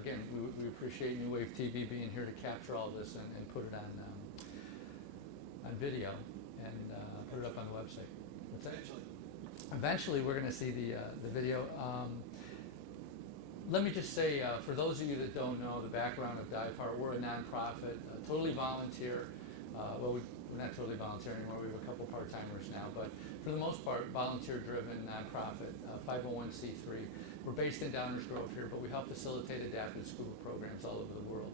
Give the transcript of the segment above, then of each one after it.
again, we appreciate New Wave TV being here to capture all this and put it on video and put it up on the website. What's that? Eventually, we're going to see the video. Let me just say, for those of you that don't know the background of Diveheart, we're a nonprofit, totally volunteer. Well, we're not totally volunteer anymore. We have a couple part-timers now, but for the most part, volunteer-driven nonprofit, 501c3. We're based in Downers Grove here, but we help facilitate adaptive scuba programs all over the world.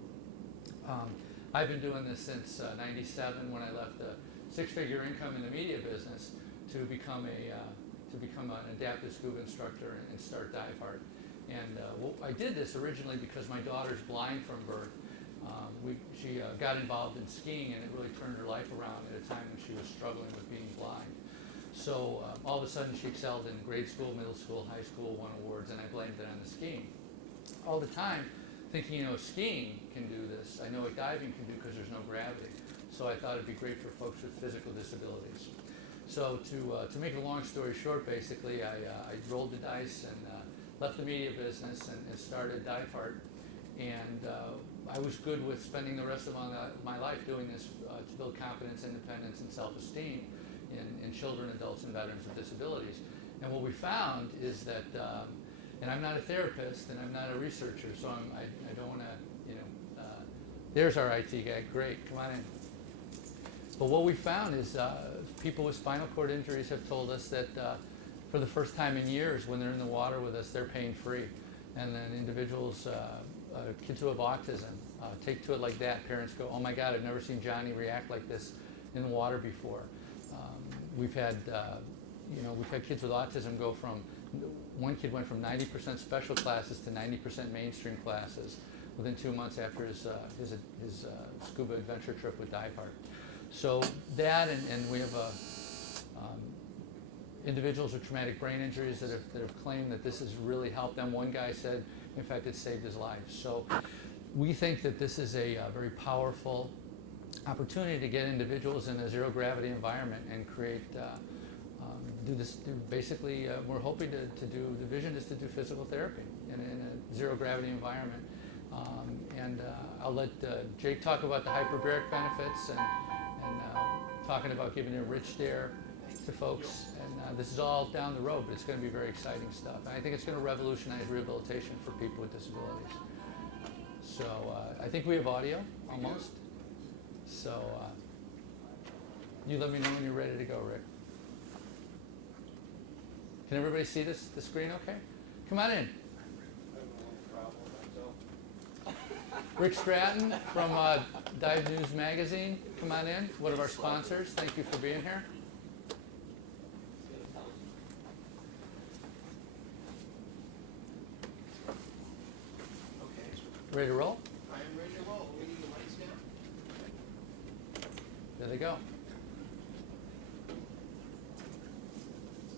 I've been doing this since '97 when I left a six-figure income in the media business to become an adaptive scuba instructor and start Diveheart. And I did this originally because my daughter's blind from birth. She got involved in skiing, and it really turned her life around at a time when she was struggling with being blind. So all of a sudden she excelled in grade school, middle school, high school, won awards, and I blamed it on the skiing. All the time thinking, skiing can do this. I know what diving can do because there's no gravity. So I thought it'd be great for folks with physical disabilities. So to make a long story short, basically, I rolled the dice and left the media business and started Diveheart. And I was good with spending the rest of my life doing this to build confidence, independence, and self-esteem in children, adults, and veterans with disabilities. And what we found is that, and I'm not a therapist and I'm not a researcher, so I don't want to, there's our IT guy, great, come on in. But what we found is people with spinal cord injuries have told us that for the first time in years, when they're in the water with us, they're pain-free. And then individuals, kids who have autism, take to it like that. Parents go, oh my God, I've never seen Johnny react like this in the water before. We've had kids with autism go from, one kid went from 90% special classes to 90% mainstream classes within 2 months after his scuba adventure trip with Diveheart. So that, and we have individuals with traumatic brain injuries that have claimed that this has really helped them. One guy said, in fact, it saved his life. So we think that this is a very powerful opportunity to get individuals in a zero gravity environment and create, basically, we're hoping to do, the vision is to do physical therapy in a zero gravity environment. I'll let Jake talk about the hyperbaric benefits and talking about giving a rich stare to folks. And this is all down the road, but it's going to be very exciting stuff. And I think it's going to revolutionize rehabilitation for people with disabilities. So I think we have audio, almost. So you let me know when you're ready to go, Rick. Can everybody see the screen okay? Come on in. Rick Stratton from Dive News Magazine. Come on in, one of our sponsors. Thank you for being here. Ready to roll? I am ready to roll. We need the lights now. There they go.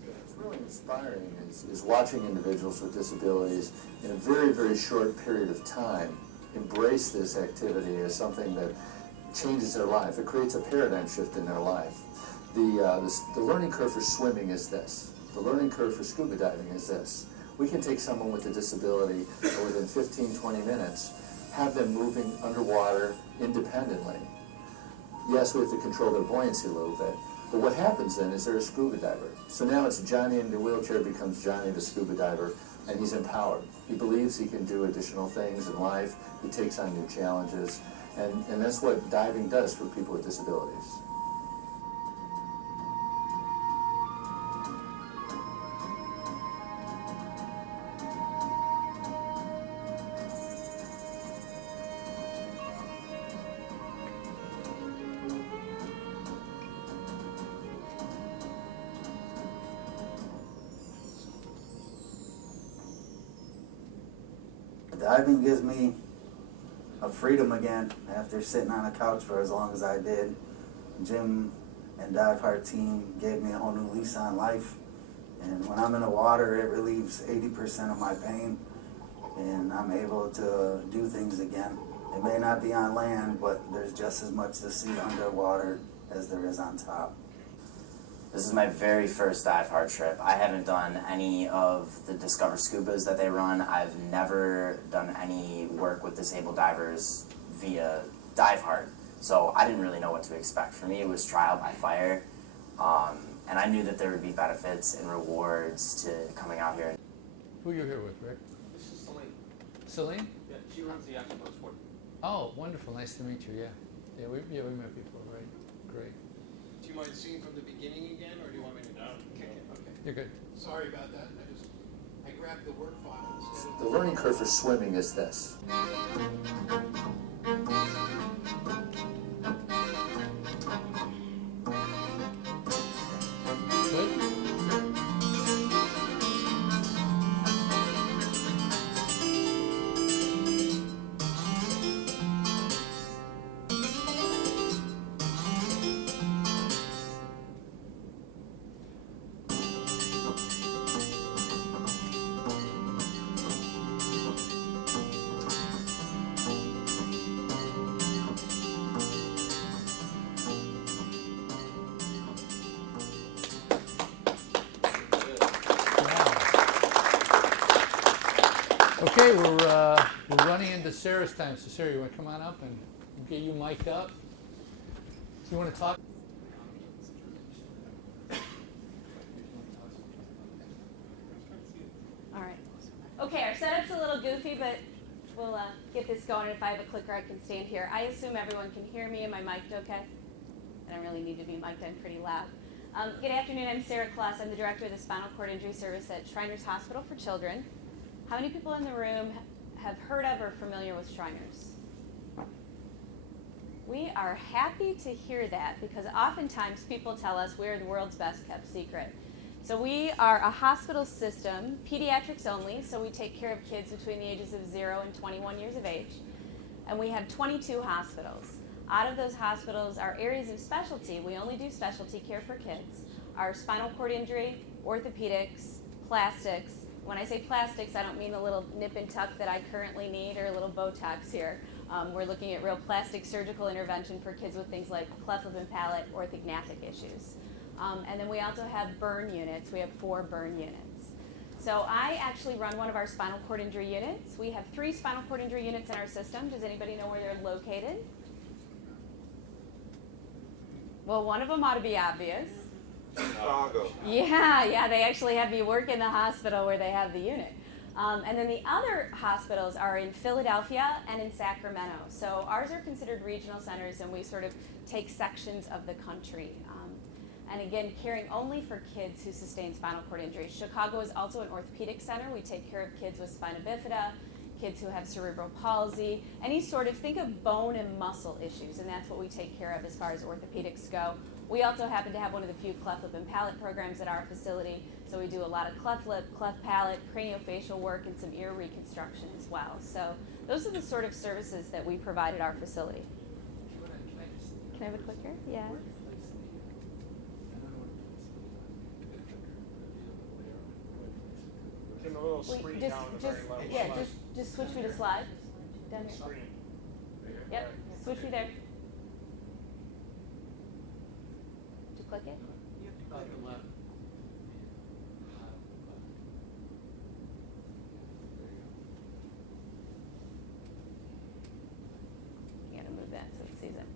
What's really inspiring is watching individuals with disabilities in a very, very short period of time embrace this activity as something that changes their life. It creates a paradigm shift in their life. The learning curve for swimming is this. The learning curve for scuba diving is this. We can take someone with a disability and within 15, 20 minutes, have them moving underwater independently. Yes, we have to control their buoyancy a little bit, but what happens then is they're a scuba diver. So now it's Johnny in the wheelchair becomes Johnny the scuba diver, and he's empowered. He believes he can do additional things in life. He takes on new challenges, and that's what diving does for people with disabilities. Diving gives me a freedom again after sitting on a couch for as long as I did. Jim and Diveheart team gave me a whole new lease on life. And when I'm in the water, it relieves 80% of my pain. And I'm able to do things again. It may not be on land, but there's just as much to see underwater as there is on top. This is my very first Diveheart trip. I haven't done any of the Discover Scubas that they run. I've never done any work with disabled divers via Diveheart, so I didn't really know what to expect. For me, it was trial by fire, and I knew that there would be benefits and rewards to coming out here. Who are you here with, Rick? This is Celine. Celine? Yeah, she runs the Octopus Sport. Oh, wonderful. Nice to meet you. Yeah, we met before, right? Great. Do you mind seeing from the beginning again, or do you want me to kick it? Okay. You're good. Sorry about that. I grabbed the work file instead of The learning curve for swimming is this. Good. Okay, we're running into Sarah's time. So Sarah, you want to come on up and get you mic'd up? Do you want to talk? All right. Okay, our setup's a little goofy, but we'll get this going. If I have a clicker, I can stand here. I assume everyone can hear me. Am I mic'd okay? I don't really need to be mic'd. I'm pretty loud. Good afternoon. I'm Sarah Kloss. I'm the director of the Spinal Cord Injury Service at Shriners Hospital for Children. How many people in the room have heard of or familiar with Shriners? We are happy to hear that because oftentimes people tell us we're the world's best kept secret. So we are a hospital system, pediatrics only, so we take care of kids between the ages of 0 and 21 years of age. And we have 22 hospitals. Out of those hospitals, our areas of specialty, we only do specialty care for kids, are spinal cord injury, orthopedics, plastics. When I say plastics, I don't mean the little nip and tuck that I currently need or a little Botox here. We're looking at real plastic surgical intervention for kids with things like cleft lip and palate, orthognathic issues. And then we also have burn units. We have 4 burn units. So I actually run one of our spinal cord injury units. We have 3 spinal cord injury units in our system. Does anybody know where they're located? Well, one of them ought to be obvious. Chicago. Yeah, they actually have you work in the hospital where they have the unit. And then the other hospitals are in Philadelphia and in Sacramento. So ours are considered regional centers, and we sort of take sections of the country. And again, caring only for kids who sustain spinal cord injuries. Chicago is also an orthopedic center. We take care of kids with spina bifida, kids who have cerebral palsy, any sort of, think of bone and muscle issues, and that's what we take care of as far as orthopedics go. We also happen to have one of the few cleft lip and palate programs at our facility, so we do a lot of cleft lip, cleft palate, craniofacial work, and some ear reconstruction as well. So those are the sort of services that we provide at our facility. Can I have a clicker? Yeah. Give them a little Wait, screen just, down the just, very level. yeah, just switch me to slide. Down here. Screen. Yep, switch me there. Did you click it? Left. You gotta move that so it sees it.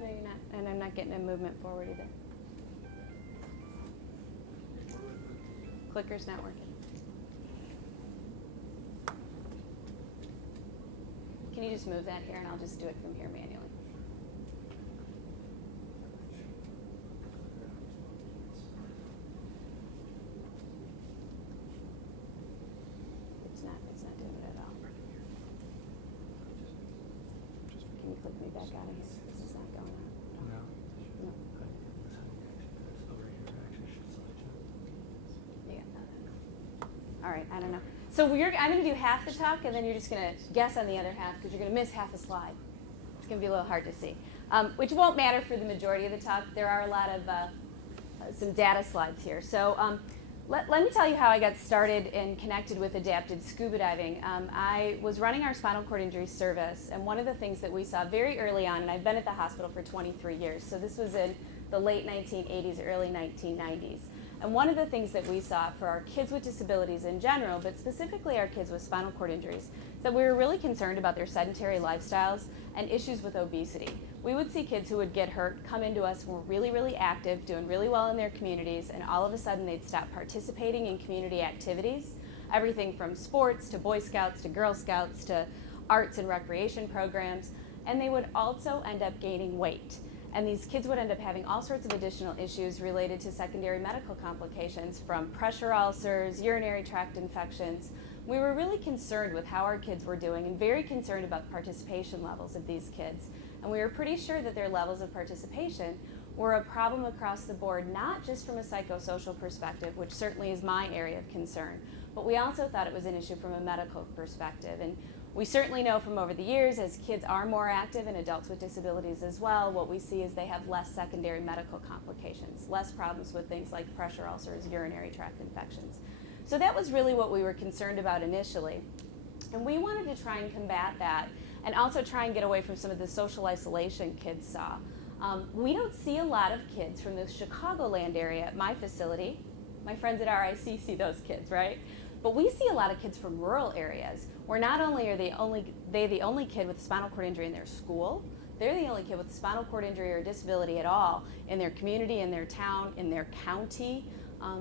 No, you're not. And I'm not getting a movement forward either. Clicker's not working. Can you just move that here and I'll just do it from here manually? It's not doing it at all. Can you click me back out of here? This is not going on. No. No. You got nothing. All right, I don't know. So I'm going to do half the talk, and then you're just going to guess on the other half because you're going to miss half a slide. It's going to be a little hard to see, which won't matter for the majority of the talk. There are a lot of some data slides here. So Let me tell you how I got started and connected with adapted scuba diving. I was running our spinal cord injury service, and one of the things that we saw very early on, and I've been at the hospital for 23 years, so this was in the late 1980s, early 1990s. And one of the things that we saw for our kids with disabilities in general, but specifically our kids with spinal cord injuries, is that we were really concerned about their sedentary lifestyles and issues with obesity. We would see kids who would get hurt come into us who were really, really active, doing really well in their communities, and all of a sudden they'd stop participating in community activities, everything from sports to Boy Scouts to Girl Scouts to arts and recreation programs, and they would also end up gaining weight. And these kids would end up having all sorts of additional issues related to secondary medical complications, from pressure ulcers, urinary tract infections. We were really concerned with how our kids were doing and very concerned about the participation levels of these kids. And we were pretty sure that their levels of participation were a problem across the board, not just from a psychosocial perspective, which certainly is my area of concern, but we also thought it was an issue from a medical perspective. And we certainly know from over the years, as kids are more active and adults with disabilities as well, what we see is they have less secondary medical complications, less problems with things like pressure ulcers, urinary tract infections. So that was really what we were concerned about initially. And we wanted to try and combat that and also try and get away from some of the social isolation kids saw. We don't see a lot of kids from the Chicagoland area at my facility. My friends at RIC see those kids, right? But we see a lot of kids from rural areas where not only are they the only kid with a spinal cord injury in their school, they're the only kid with a spinal cord injury or disability at all in their community, in their town, in their county.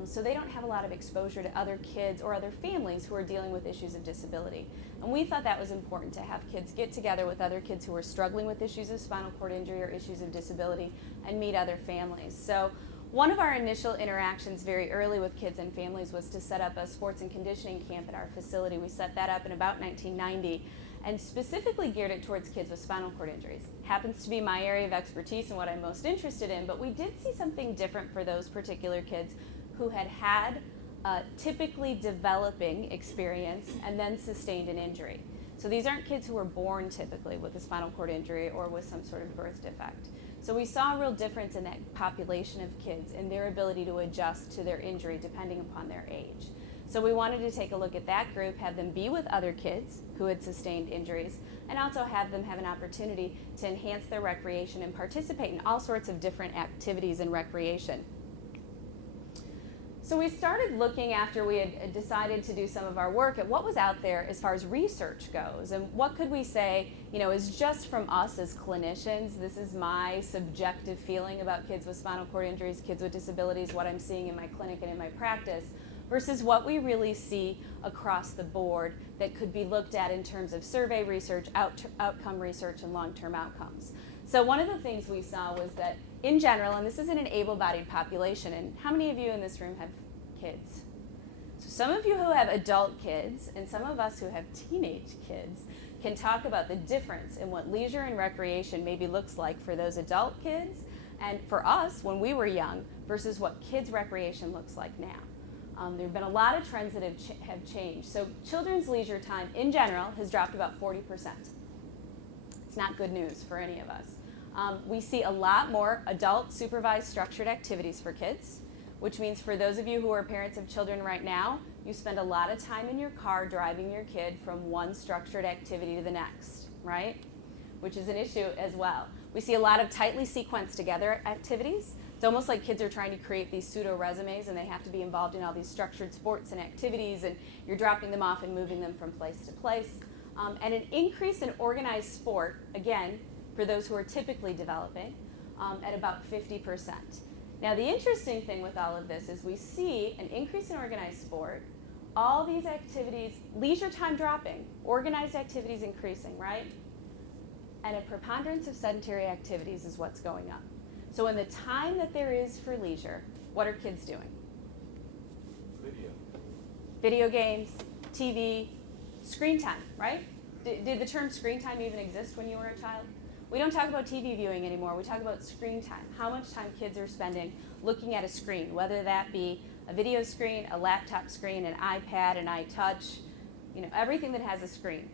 So they don't have a lot of exposure to other kids or other families who are dealing with issues of disability. And we thought that was important, to have kids get together with other kids who are struggling with issues of spinal cord injury or issues of disability and meet other families. So one of our initial interactions very early with kids and families was to set up a sports and conditioning camp at our facility. We set that up in about 1990 and specifically geared it towards kids with spinal cord injuries. Happens to be my area of expertise and what I'm most interested in, but we did see something different for those particular kids who had had typically developing experience and then sustained an injury. So these aren't kids who were born typically with a spinal cord injury or with some sort of birth defect. So we saw a real difference in that population of kids and their ability to adjust to their injury depending upon their age. So we wanted to take a look at that group, have them be with other kids who had sustained injuries, and also have them have an opportunity to enhance their recreation and participate in all sorts of different activities and recreation. So we started looking, after we had decided to do some of our work, at what was out there as far as research goes, and what could we say, is just from us as clinicians. This is my subjective feeling about kids with spinal cord injuries, kids with disabilities, what I'm seeing in my clinic and in my practice, versus what we really see across the board that could be looked at in terms of survey research, outcome research, and long-term outcomes. So one of the things we saw was that in general, and this is in an able-bodied population, and how many of you in this room have kids? So some of you who have adult kids and some of us who have teenage kids can talk about the difference in what leisure and recreation maybe looks like for those adult kids and for us when we were young versus what kids' recreation looks like now. There have been a lot of trends that have changed. So children's leisure time in general has dropped about 40%. It's not good news for any of us. We see a lot more adult supervised structured activities for kids, which means for those of you who are parents of children right now, you spend a lot of time in your car driving your kid from one structured activity to the next, right? Which is an issue as well. We see a lot of tightly sequenced together activities. It's almost like kids are trying to create these pseudo resumes and they have to be involved in all these structured sports and activities, and you're dropping them off and moving them from place to place. And an increase in organized sport, again, for those who are typically developing, at about 50%. Now the interesting thing with all of this is we see an increase in organized sport, all these activities, leisure time dropping, organized activities increasing, right? And a preponderance of sedentary activities is what's going up. So in the time that there is for leisure, what are kids doing? Video games, TV, screen time, right? Did the term screen time even exist when you were a child? We don't talk about TV viewing anymore. We talk about screen time. How much time kids are spending looking at a screen, whether that be a video screen, a laptop screen, an iPad, an iTouch, everything that has a screen.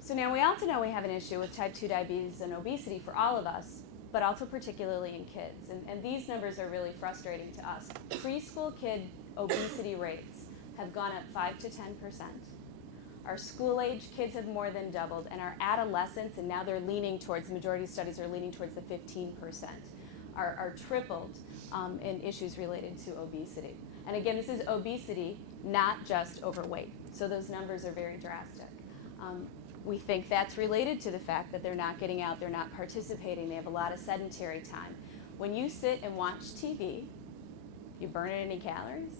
So now we also know we have an issue with type 2 diabetes and obesity for all of us. but also particularly in kids. And these numbers are really frustrating to us. Preschool kid obesity rates have gone up 5 to 10%. Our school-age kids have more than doubled, and our adolescents, and now they're leaning towards, the majority of studies are leaning towards the 15%, are tripled in issues related to obesity. And again, this is obesity, not just overweight. So those numbers are very drastic. We think that's related to the fact that they're not getting out, they're not participating, they have a lot of sedentary time. When you sit and watch TV, you burn any calories?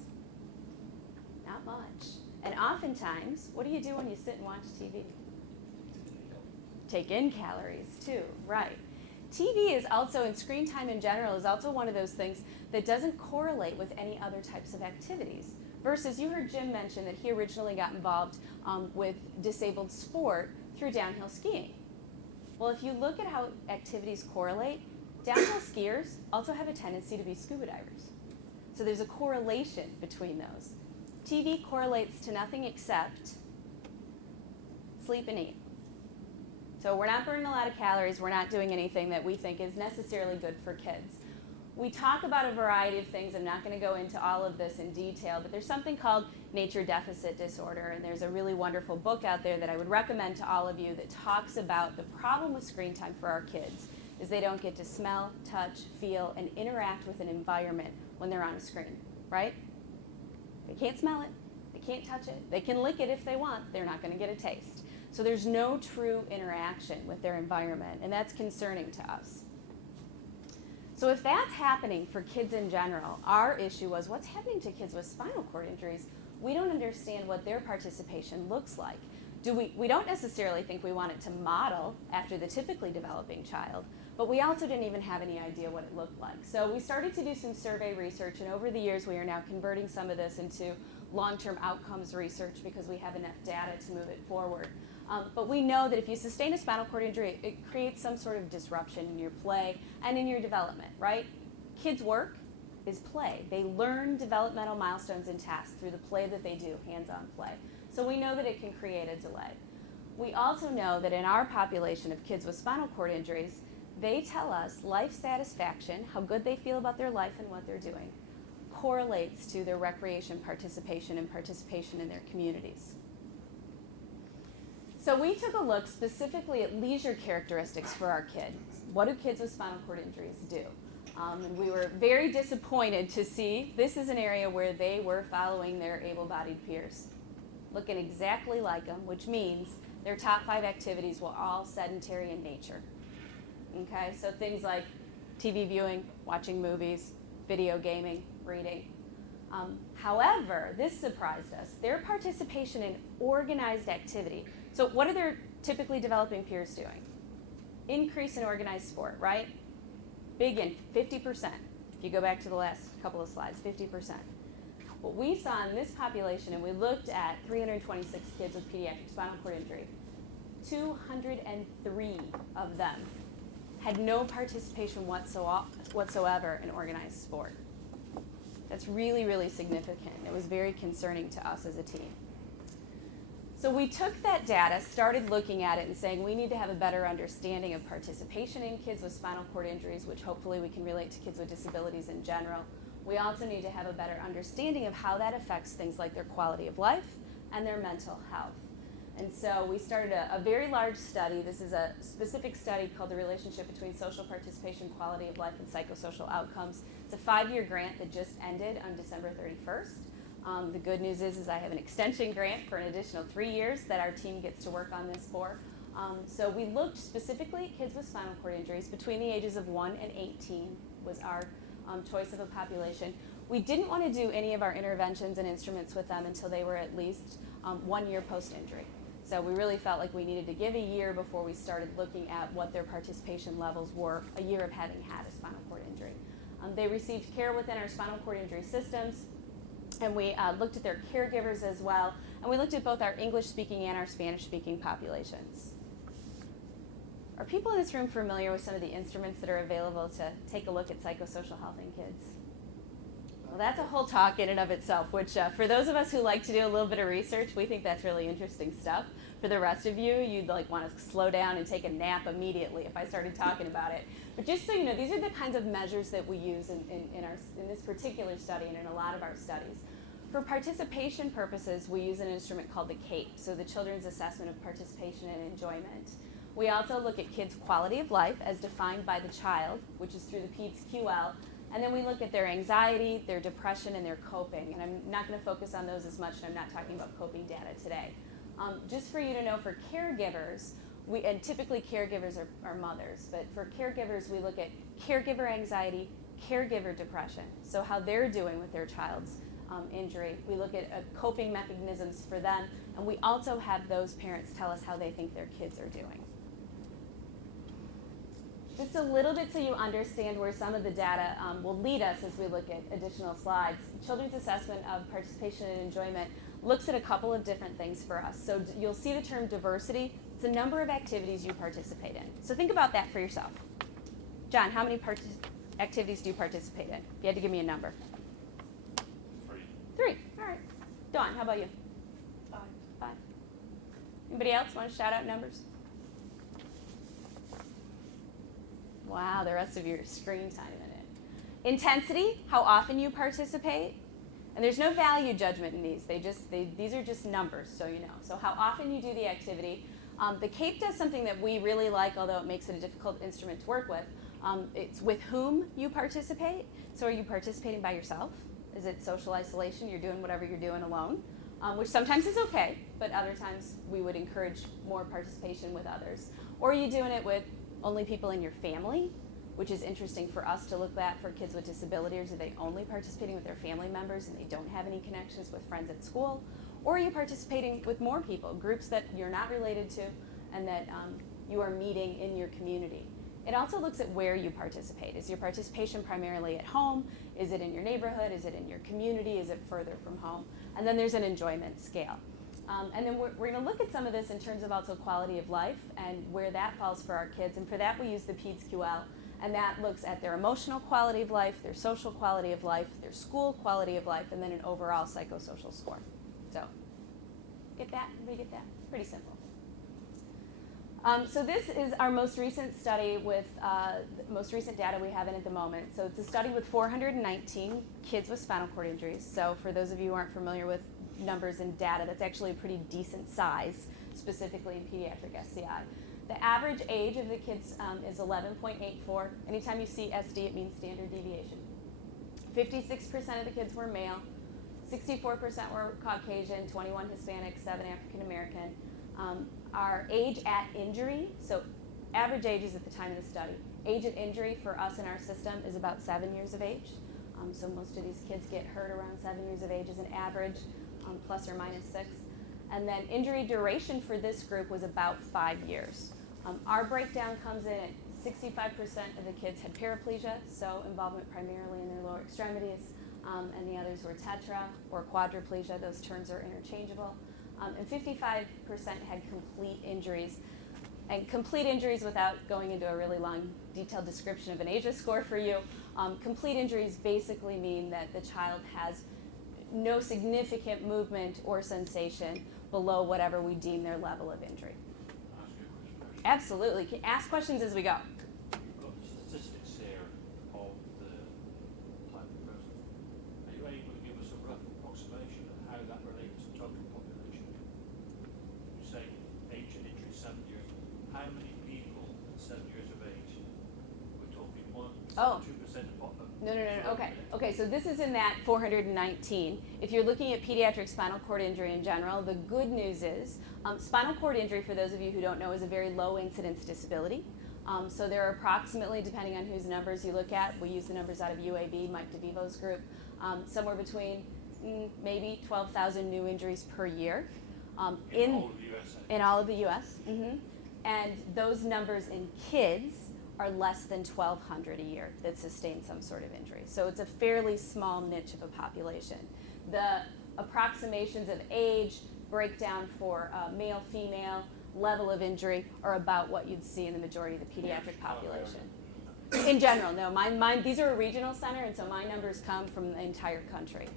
Not much. And oftentimes, what do you do when you sit and watch TV? Take in calories too, right. TV is also, and screen time in general, is also one of those things that doesn't correlate with any other types of activities. Versus, you heard Jim mention that he originally got involved with disabled sport through downhill skiing. Well, if you look at how activities correlate, downhill skiers also have a tendency to be scuba divers. So there's a correlation between those. TV correlates to nothing except sleep and eat. So we're not burning a lot of calories, we're not doing anything that we think is necessarily good for kids. We talk about a variety of things. I'm not going to go into all of this in detail, but there's something called nature deficit disorder, and there's a really wonderful book out there that I would recommend to all of you that talks about the problem with screen time for our kids is they don't get to smell, touch, feel, and interact with an environment when they're on a screen, right? They can't smell it, they can't touch it, they can lick it if they want, they're not going to get a taste. So there's no true interaction with their environment, and that's concerning to us. So if that's happening for kids in general, our issue was what's happening to kids with spinal cord injuries? We don't understand what their participation looks like. We don't necessarily think we want it to model after the typically developing child, but we also didn't even have any idea what it looked like. So we started to do some survey research, and over the years we are now converting some of this into long-term outcomes research because we have enough data to move it forward. But we know that if you sustain a spinal cord injury, it creates some sort of disruption in your play and in your development, right? Kids' work is play. They learn developmental milestones and tasks through the play that they do, hands-on play. So we know that it can create a delay. We also know that in our population of kids with spinal cord injuries, they tell us life satisfaction, how good they feel about their life and what they're doing, correlates to their recreation participation and participation in their communities. So we took a look specifically at leisure characteristics for our kids. What do kids with spinal cord injuries do? And we were very disappointed to see this is an area where they were following their able-bodied peers, looking exactly like them, which means their top 5 activities were all sedentary in nature. Okay, so things like TV viewing, watching movies, video gaming, reading. However, this surprised us. Their participation in organized activity. So what are their typically developing peers doing? Increase in organized sport, right? Big in 50%. If you go back to the last couple of slides, 50%. What we saw in this population, and we looked at 326 kids with pediatric spinal cord injury, 203 of them had no participation whatsoever in organized sport. That's really, really significant. It was very concerning to us as a team. So we took that data, started looking at it and saying we need to have a better understanding of participation in kids with spinal cord injuries, which hopefully we can relate to kids with disabilities in general. We also need to have a better understanding of how that affects things like their quality of life and their mental health. And so we started a very large study. This is a specific study called the relationship between social participation, quality of life, and psychosocial outcomes. It's a 5-year grant that just ended on December 31st. The good news is I have an extension grant for an additional 3 years that our team gets to work on this for. So we looked specifically at kids with spinal cord injuries between the ages of 1 and 18 was our choice of a population. We didn't want to do any of our interventions and instruments with them until they were at least 1 year post-injury. So we really felt like we needed to give a year before we started looking at what their participation levels were a year of having had a spinal cord injury. They received care within our spinal cord injury systems, and we looked at their caregivers as well, and we looked at both our English-speaking and our Spanish-speaking populations. Are people in this room familiar with some of the instruments that are available to take a look at psychosocial health in kids? Well, that's a whole talk in and of itself, which for those of us who like to do a little bit of research, we think that's really interesting stuff. For the rest of you, you'd like want to slow down and take a nap immediately if I started talking about it. But just so you know, these are the kinds of measures that we use in this particular study and in a lot of our studies. For participation purposes, we use an instrument called the CAPE, so the Children's Assessment of Participation and Enjoyment. We also look at kids' quality of life as defined by the child, which is through the PEDS-QL, and then we look at their anxiety, their depression, and their coping. And I'm not going to focus on those as much, and I'm not talking about coping data today. Just for you to know, for caregivers, and typically caregivers are mothers, but for caregivers, we look at caregiver anxiety, caregiver depression, so how they're doing with their child's injury. We look at coping mechanisms for them, and we also have those parents tell us how they think their kids are doing. Just a little bit so you understand where some of the data will lead us as we look at additional slides. Children's Assessment of Participation and Enjoyment looks at a couple of different things for us. So you'll see the term diversity. It's a number of activities you participate in. So think about that for yourself. John, how many activities do you participate in? If you had to give me a number. 3. All right. Dawn, how about you? 5. Anybody else want to shout out numbers? Wow, the rest of you are screen time in it. Intensity, how often you participate. And there's no value judgment in these. These are just numbers, so you know. So how often you do the activity. The CAPE does something that we really like, although it makes it a difficult instrument to work with. It's with whom you participate. So are you participating by yourself? Is it social isolation? You're doing whatever you're doing alone, which sometimes is okay, but other times we would encourage more participation with others. Or are you doing it with only people in your family, which is interesting for us to look at for kids with disability, or are they only participating with their family members and they don't have any connections with friends at school? Or are you participating with more people, groups that you're not related to and that you are meeting in your community? It also looks at where you participate. Is your participation primarily at home? Is it in your neighborhood? Is it in your community? Is it further from home? And then there's an enjoyment scale. And then we're going to look at some of this in terms of also quality of life and where that falls for our kids. And for that, we use the PEDS-QL. And that looks at their emotional quality of life, their social quality of life, their school quality of life, and then an overall psychosocial score. So, get that? Everybody get that? Pretty simple. So this is our most recent study with the most recent data we have in at the moment. So it's a study with 419 kids with spinal cord injuries. So for those of you who aren't familiar with numbers and data, that's actually a pretty decent size, specifically in pediatric SCI. The average age of the kids is 11.84. Anytime you see SD, it means standard deviation. 56% of the kids were male, 64% were Caucasian, 21 Hispanic, 7 African American. Our age at injury, so average age is at the time of the study. Age at injury for us in our system is about 7 years of age. So most of these kids get hurt around 7 years of age as an average, plus or minus 6. And then injury duration for this group was about 5 years. Our breakdown comes in at 65% of the kids had paraplegia, so involvement primarily in their lower extremities, and the others were tetra or quadriplegia. Those terms are interchangeable. And 55% had complete injuries. And complete injuries, without going into a really long, detailed description of an Aegis score for you, complete injuries basically mean that the child has no significant movement or sensation below whatever we deem their level of injury. Absolutely. Ask questions as we go. You've got the statistics here of the type of person. Are you able to give us a rough approximation of how that relates to total population? You say age and injury 7 years. How many people at 7 years of age? We're talking 1%, 2% of population? No. Okay, so this is in that 419. If you're looking at pediatric spinal cord injury in general, the good news is spinal cord injury, for those of you who don't know, is a very low incidence disability. So there are approximately, depending on whose numbers you look at, we use the numbers out of UAB, Mike DeVivo's group, somewhere between maybe 12,000 new injuries per year. In all of the US? In all of the US. Mm-hmm. And those numbers in kids are less than 1,200 a year that sustain some sort of injury. So it's a fairly small niche of a population. The approximations of age, breakdown for male, female, level of injury are about what you'd see in the majority of the pediatric population. In general, no. Mine. These are a regional center, and so my numbers come from the entire country.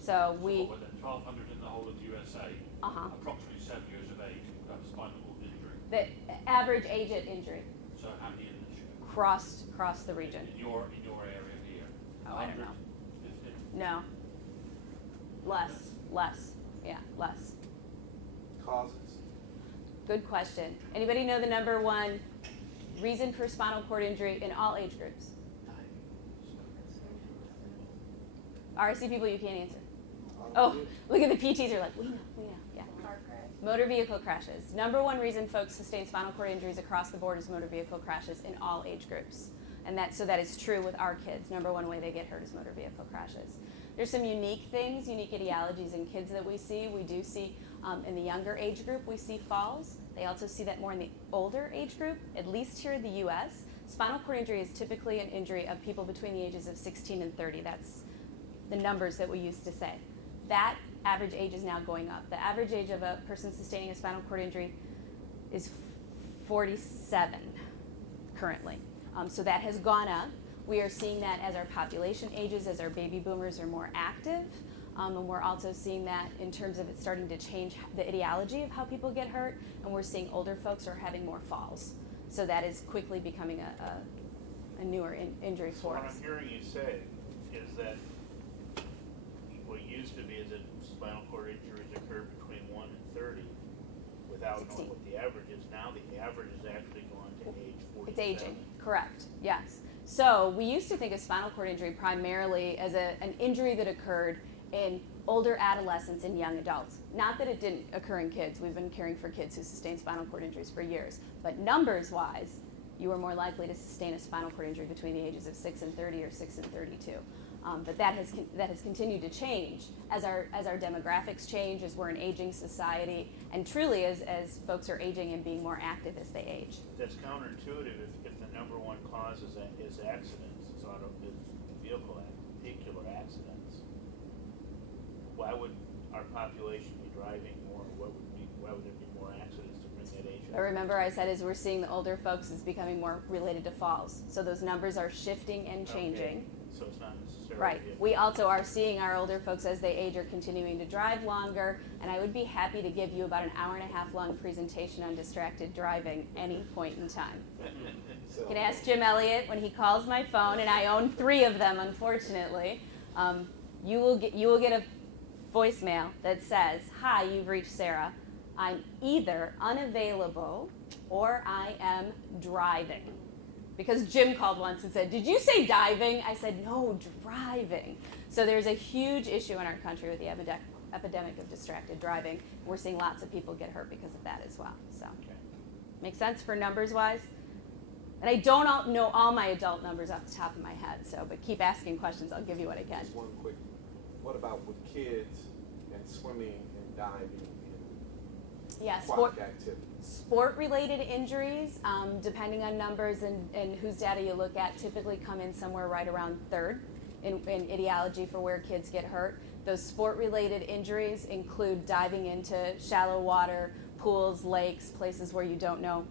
So we. Well, 1,200 in the whole of the USA. Approximately 7 years of age who have spinal cord injury. The average age at injury. So how many in this year? Across the region. In your area here. Oh, I don't know. 50? No. Less. Yeah, less. Causes. Good question. Anybody know the number one reason for spinal cord injury in all age groups? RSC people, you can't answer. Oh, look at the PTs are like, we know, yeah. Car crash. Motor vehicle crashes. Number one reason folks sustain spinal cord injuries across the board is motor vehicle crashes in all age groups. And so that is true with our kids. Number one way they get hurt is motor vehicle crashes. There's some unique things, unique etiologies in kids that we see. We do see in the younger age group, we see falls. They also see that more in the older age group, at least here in the US. Spinal cord injury is typically an injury of people between the ages of 16 and 30. That's the numbers that we used to say. That average age is now going up. The average age of a person sustaining a spinal cord injury is 47 currently. So that has gone up. We are seeing that as our population ages, as our baby boomers are more active. And we're also seeing that in terms of it starting to change the etiology of how people get hurt. And we're seeing older folks are having more falls. So that is quickly becoming a newer injury So for what us. I'm hearing you say is that what used to be is that spinal cord injuries occur between 1 and 30 without 16. knowing what the average is. Now the average is actually gone to age 47. It's aging, correct, yes. So we used to think of spinal cord injury primarily as an injury that occurred in older adolescents and young adults. Not that it didn't occur in kids. We've been caring for kids who sustain spinal cord injuries for years. But numbers-wise, you are more likely to sustain a spinal cord injury between the ages of 6 and 30 or 6 and 32. But that has continued to change as our demographics change, as we're an aging society, and truly as folks are aging and being more active as they age. That's counterintuitive if the number one cause is accidents, is vehicular accidents. Why would our population be driving more? Why would there be more accidents to bring that age up? But remember I said as we're seeing the older folks is becoming more related to falls. So those numbers are shifting and changing. Okay. So it's not necessarily Right. We also are seeing our older folks as they age are continuing to drive longer, and I would be happy to give you about an hour-and-a-half long presentation on distracted driving any point in time. You can ask Jim Elliott when he calls my phone, and I own 3 of them, unfortunately. You will get a voicemail that says, "Hi, you've reached Sarah. I'm either unavailable or I am driving." Because Jim called once and said, "Did you say diving?" I said, "No, driving." So there's a huge issue in our country with the epidemic of distracted driving. We're seeing lots of people get hurt because of that as well. So, make sense for numbers-wise? And I don't know all my adult numbers off the top of my head, but keep asking questions. I'll give you what I can. Just one quick, what about with kids and swimming and diving Yeah, and aquatic activity? Sport-related injuries, depending on numbers and whose data you look at, typically come in somewhere right around third in etiology for where kids get hurt. Those sport-related injuries include diving into shallow water, pools, lakes, places where you don't know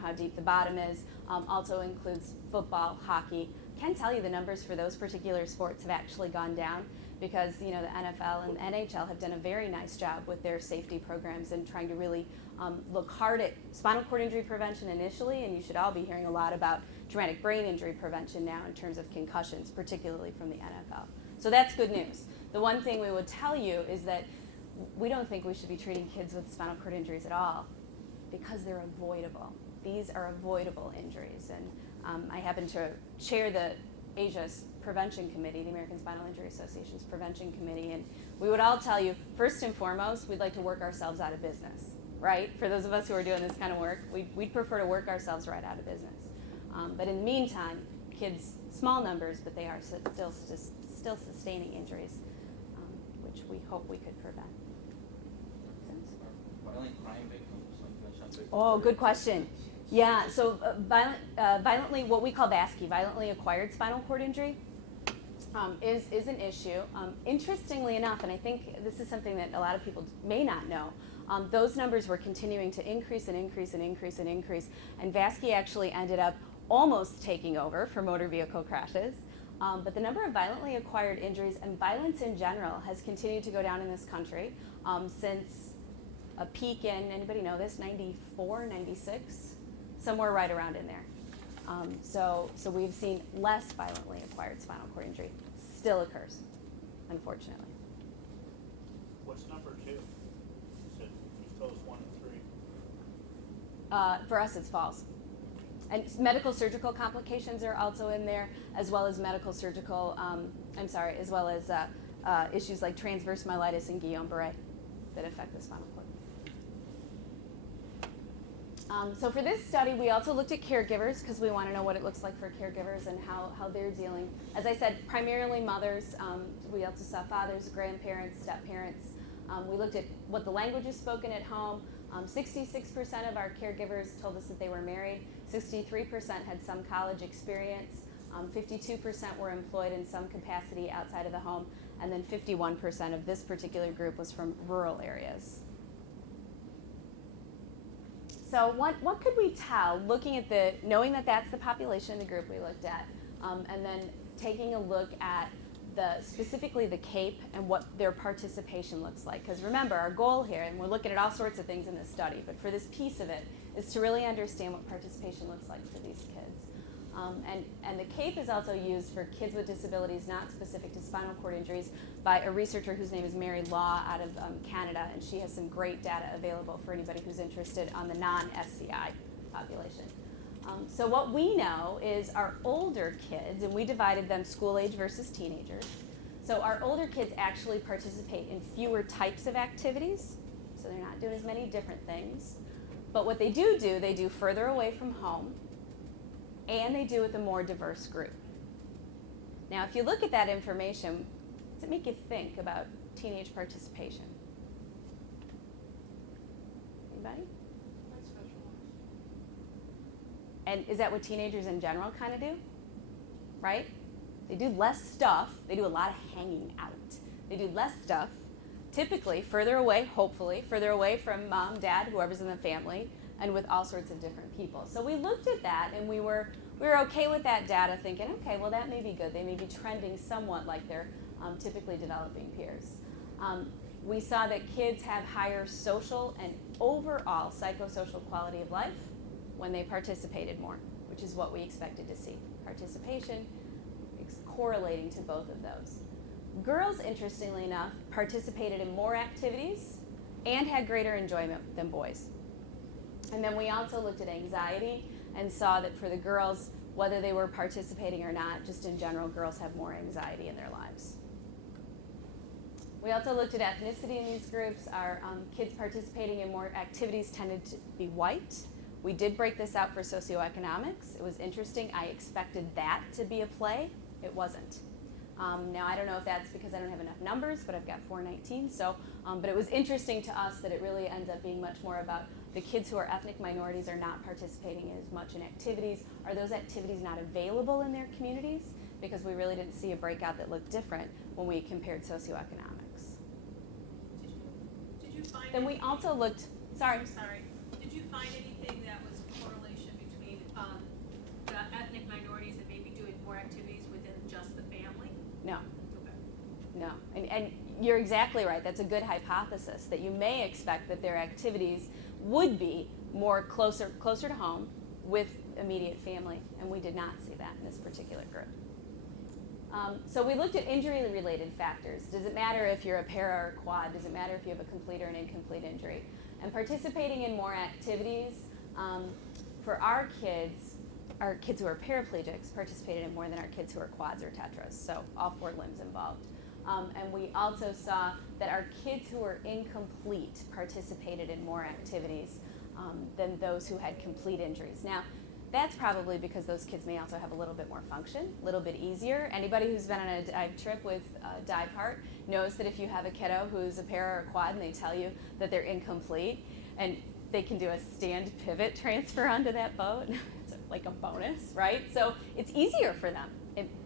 how deep the bottom is. Also includes football, hockey. Can tell you the numbers for those particular sports have actually gone down because the NFL and the NHL have done a very nice job with their safety programs and trying to really look hard at spinal cord injury prevention initially, and you should all be hearing a lot about traumatic brain injury prevention now in terms of concussions, particularly from the NFL. So that's good news. The one thing we would tell you is that we don't think we should be treating kids with spinal cord injuries at all because they're avoidable. These are avoidable injuries, and I happen to chair the Aegis Prevention Committee, the American Spinal Injury Association's Prevention Committee, and we would all tell you, first and foremost, we'd like to work ourselves out of business, right? For those of us who are doing this kind of work, we'd prefer to work ourselves right out of business. But in the meantime, kids, small numbers, but they are still sustaining injuries, which we hope we could prevent. Violent crime victims. Oh, good question. Yeah, so violently, what we call VASCI, violently acquired spinal cord injury, is an issue. Interestingly enough, and I think this is something that a lot of people may not know, those numbers were continuing to increase and increase and increase and increase, and VASCI actually ended up almost taking over for motor vehicle crashes. But the number of violently acquired injuries and violence in general has continued to go down in this country since a peak in, anybody know this, 94, 96? Somewhere right around in there. So we've seen less violently acquired spinal cord injury. Still occurs, unfortunately. What's number 2? You said you told us 1 and 3. For us, it's falls. And medical surgical complications are also in there, as well as medical surgical, as well as issues like transverse myelitis and Guillain-Barré that affect the spinal cord. So for this study, we also looked at caregivers because we want to know what it looks like for caregivers and how they're dealing. As I said, primarily mothers. We also saw fathers, grandparents, step-parents. We looked at what the language is spoken at home. 66% of our caregivers told us that they were married. 63% had some college experience. 52% were employed in some capacity outside of the home. And then 51% of this particular group was from rural areas. So what could we tell looking at knowing that that's the population in the group we looked at, and then taking a look at specifically the CAPE and what their participation looks like? Because remember, our goal here, and we're looking at all sorts of things in this study, but for this piece of it, is to really understand what participation looks like for these kids. And the CAPE is also used for kids with disabilities not specific to spinal cord injuries by a researcher whose name is Mary Law out of Canada, and she has some great data available for anybody who's interested on the non-SCI population. So what we know is our older kids, and we divided them school age versus teenagers. So our older kids actually participate in fewer types of activities, so they're not doing as many different things. But what they do, they do further away from home, and they do with a more diverse group. Now, if you look at that information, does it make you think about teenage participation? Anybody? And is that what teenagers in general kind of do? Right? They do less stuff. They do a lot of hanging out. They do less stuff, typically further away, hopefully, further away from mom, dad, whoever's in the family, and with all sorts of different people. So we looked at that, and we were okay with that data, thinking, okay, well, that may be good. They may be trending somewhat like their typically developing peers. We saw that kids have higher social and overall psychosocial quality of life when they participated more, which is what we expected to see. Participation is correlating to both of those. Girls, interestingly enough, participated in more activities and had greater enjoyment than boys. And then we also looked at anxiety and saw that for the girls, whether they were participating or not, just in general, girls have more anxiety in their lives. We also looked at ethnicity in these groups. Our kids participating in more activities tended to be white. We did break this out for socioeconomics. It was interesting. I expected that to be a play. It wasn't. Now, I don't know if that's because I don't have enough numbers, but I've got 419. So, but it was interesting to us that it really ends up being much more about the kids who are ethnic minorities are not participating as much in activities. Are those activities not available in their communities? Because we really didn't see a breakout that looked different when we compared socioeconomics. Did you find? Then we also looked. Sorry. Did you find anything that was correlation between the ethnic minorities that may be doing more activities within just the family? No. Okay. No, and you're exactly right. That's a good hypothesis, that you may expect that their activities would be more closer to home with immediate family, and we did not see that in this particular group. So we looked at injury-related factors. Does it matter if you're a para or a quad? Does it matter if you have a complete or an incomplete injury? And participating in more activities, for our kids who are paraplegics participated in more than our kids who are quads or tetras, so all 4 limbs involved. And we also saw that our kids who were incomplete participated in more activities than those who had complete injuries. Now, that's probably because those kids may also have a little bit more function, a little bit easier. Anybody who's been on a dive trip with Diveheart knows that if you have a kiddo who's a para or quad and they tell you that they're incomplete and they can do a stand pivot transfer onto that boat, it's like a bonus, right? So it's easier for them.